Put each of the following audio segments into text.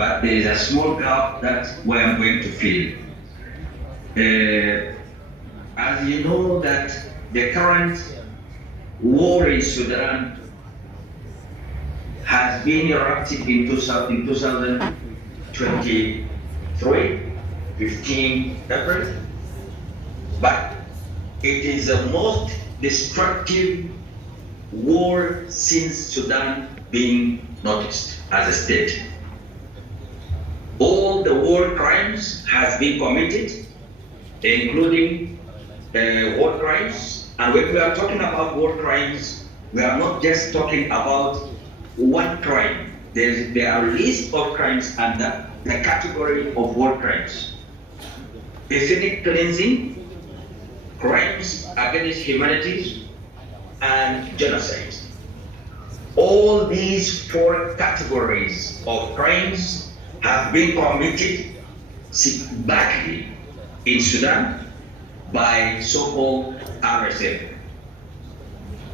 but there is a small gap that we are going to fill. As you know that the current war in Sudan has been erupted in 2023, 15 April, but it is the most destructive war since Sudan being noticed as a state. All the war crimes has been committed, including war crimes. And when we are talking about war crimes, we are not just talking about one crime. There are a list of crimes under the category of war crimes. Ethnic cleansing, crimes against humanity, and genocide. All these four categories of crimes have been committed badly in Sudan by so-called RSF.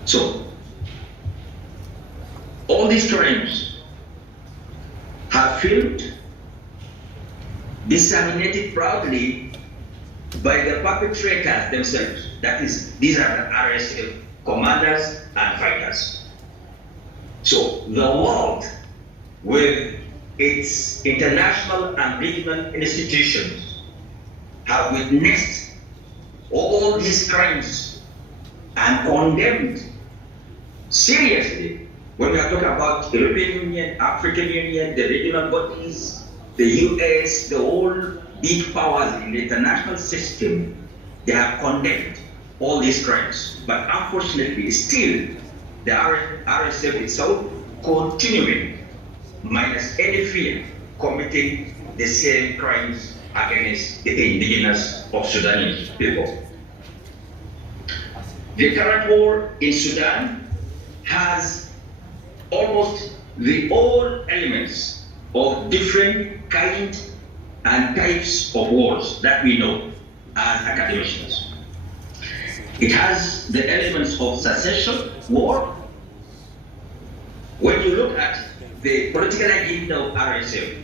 So, all these crimes have filmed, disseminated proudly by the perpetrators themselves. That is, these are the RSF commanders and fighters. So the world, with its international and regional institutions, have witnessed all these crimes and condemned seriously. When we are talking about the European Union, African Union, the regional bodies, the US, the whole big powers in the international system, they have condemned all these crimes. But unfortunately, still, the RSF itself continuing, minus any fear, committing the same crimes against the indigenous of Sudanese people. The current war in Sudan has almost all elements of different kinds and types of wars that we know as academicians. It has the elements of secession war. When you look at the political agenda of RSF,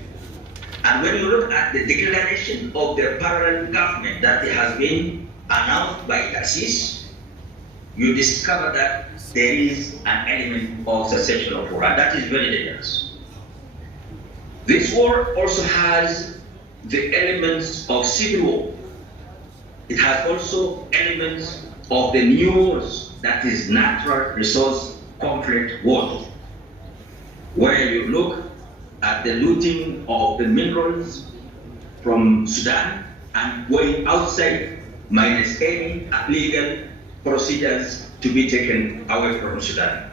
and when you look at the declaration of the parallel government that has been announced by Tassis, you discover that there is an element of secession of war, and that is very dangerous. This war also has the elements of civil war. It has also elements of the new wars, that is natural resource conflict wars, where you look at the looting of the minerals from Sudan and going outside minus any legal procedures to be taken away from Sudan.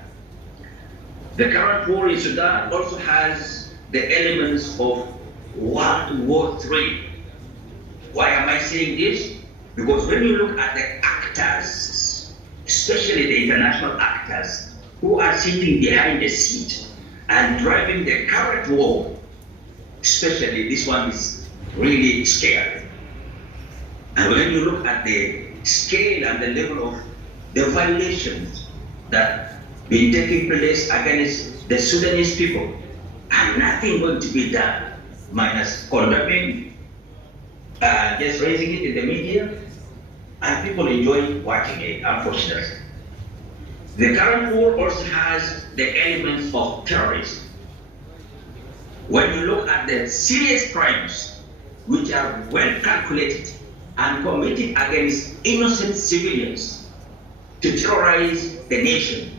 The current war in Sudan also has the elements of World War III. Why am I saying this? Because when you look at the actors, especially the international actors who are sitting behind the seat and driving the current war, especially this one is really scary. And when you look at the scale and the level of the violations that been taking place against the Sudanese people, and nothing going to be done minus condemning, just raising it in the media, and people enjoy watching it, unfortunately. The current war also has the elements of terrorism. When you look at the serious crimes which are well calculated and committed against innocent civilians to terrorize the nation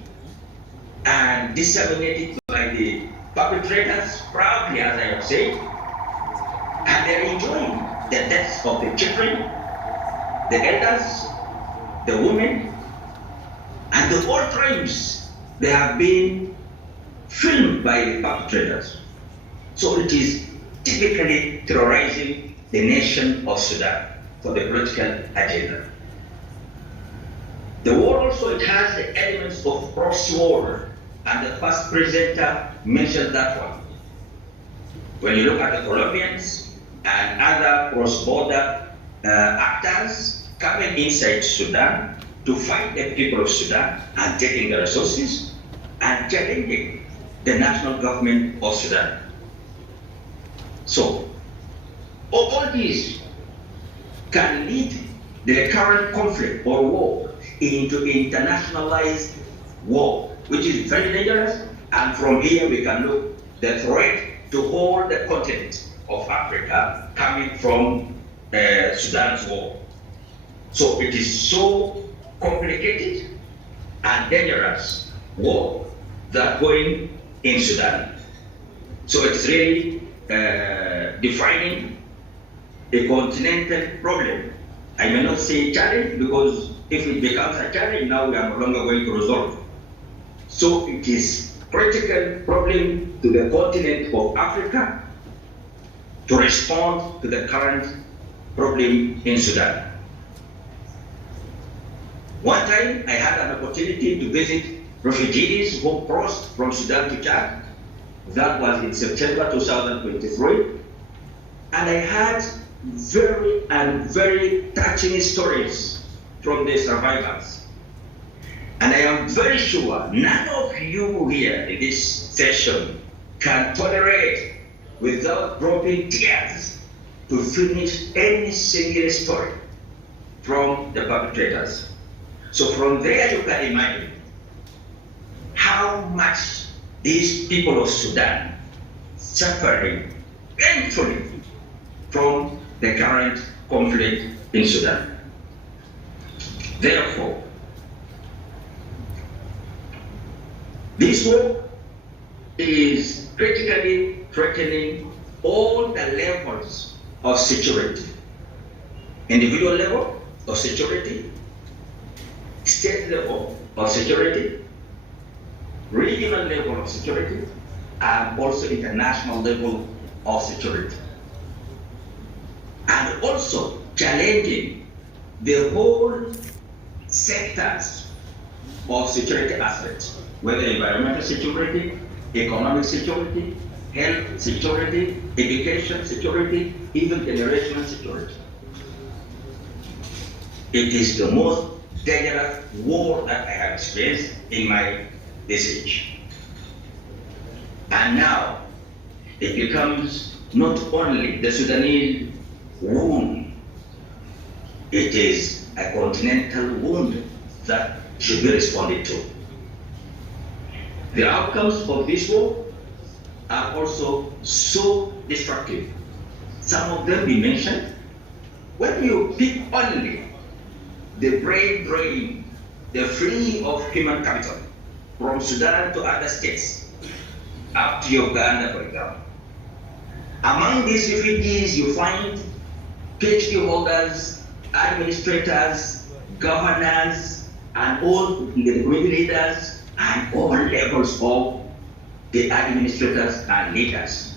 and disseminated by the perpetrators proudly, as I have said, and they're enjoying the deaths of the children, the elders, the women, and the war crimes. They have been filmed by the perpetrators. So it is typically terrorizing the nation of Sudan for the political agenda. The war also, it has the elements of proxy war, and the first presenter mentioned that one. When you look at the Colombians and other cross-border actors coming inside Sudan to fight the people of Sudan and taking the resources and challenging the national government of Sudan. So, all these can lead the current conflict or war into internationalized war, which is very dangerous. And from here we can look the threat to all the continent of Africa coming from Sudan's war. So it is so complicated and dangerous war that going in Sudan. So it's really defining a continental problem. I may not say challenge, because if it becomes a challenge, now we are no longer going to resolve. So it is critical problem to the continent of Africa to respond to the current problem in Sudan. One time I had an opportunity to visit refugees who crossed from Sudan to Chad. That was in September 2023. And I had very touching stories from the survivors. And I am very sure none of you here in this session can tolerate without dropping tears to finish any single story from the perpetrators. So from there you can imagine how much these people of Sudan suffering painfully from the current conflict in Sudan. Therefore, this war is critically threatening all the levels of security. Individual level of security, state level of security, regional level of security, and also international level of security. And also challenging the whole sectors of security aspects, whether environmental security, economic security, health security, education security, even generational security. It is the most dangerous war that I have experienced in my age. And now it becomes not only the Sudanese wound, it is a continental wound that should be responded to. The outcomes of this war are also so destructive. Some of them we mentioned. When you pick only the brain drain, the freeing of human capital from Sudan to other states, up to Uganda, for example. Among these refugees, you find PhD holders, administrators, governors, and all the community leaders, and all levels of the administrators and leaders.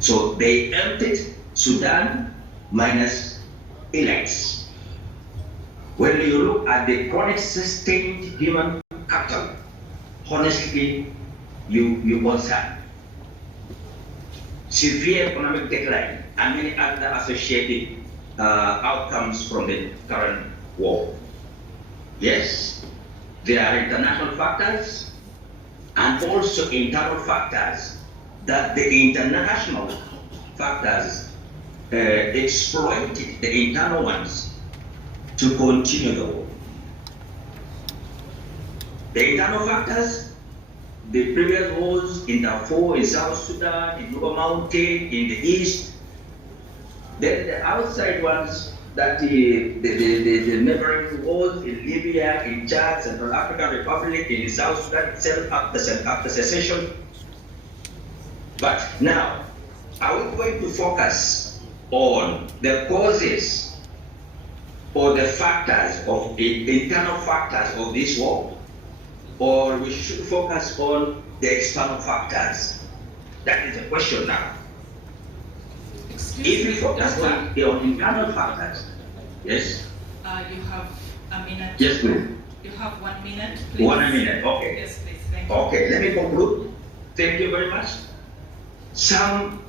So they emptied Sudan minus elites. When you look at the chronic sustained human capital, honestly, you concern. Severe economic decline and many other associated outcomes from the current war. Yes, there are international factors and also internal factors that the international factors exploited the internal ones to continue the war. The internal factors, the previous wars in Darfur, in South Sudan, in Nuba Mountain, in the east, then the outside ones, that the neighboring wars in Libya, in Chad, Central African Republic, in South Sudan itself after secession. But now, are we going to focus on the causes or the factors of the internal factors of this war? Or we should focus on the external factors? That is the question now. If we focus on the internal factors, yes? You have a minute. Yes, please. You have 1 minute, please. 1 minute, okay. Yes, please. Thank you. Okay, let me conclude. Thank you very much. Some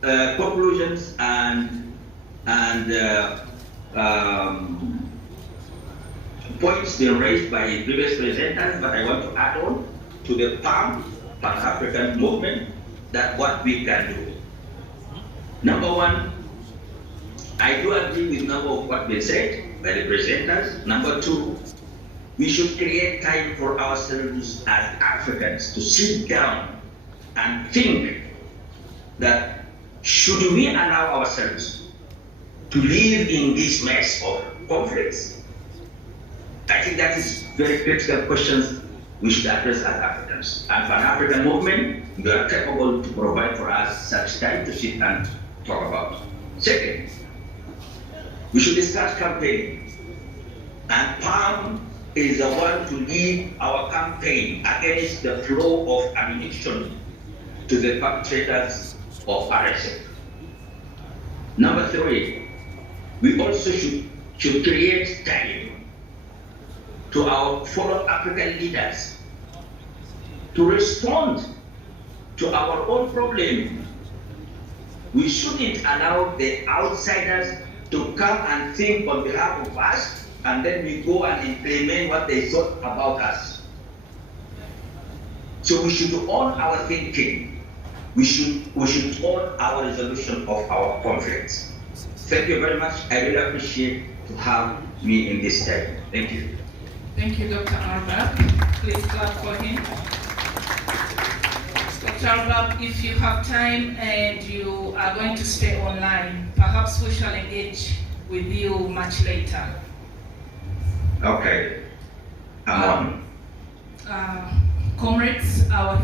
conclusions and points being raised by previous presenters, but I want to add on to the Pan-African movement that what we can do. Number one, I do agree with number of what they said by the presenters. Number two, we should create time for ourselves as Africans to sit down and think that should we allow ourselves to live in this mess of conflicts? I think that is very critical questions we should address as Africans. And for an African movement, we are capable to provide for us such time to sit and talk about. Second, we should discuss campaigning. And Palm is the one to lead our campaign against the flow of ammunition to the perpetrators of RSF. Number three, we also should create time to our fellow African leaders to respond to our own problem. We shouldn't allow the outsiders to come and think on behalf of us, and then we go and implement what they thought about us. So we should own our thinking. We should own our resolution of our conflicts. Thank you very much. I really appreciate to have me in this time. Thank you. Thank you, Dr. Arbab. Please clap for him. Dr. Arbab, if you have time and you are going to stay online, perhaps we shall engage with you much later. Okay. I'm on. Comrades, our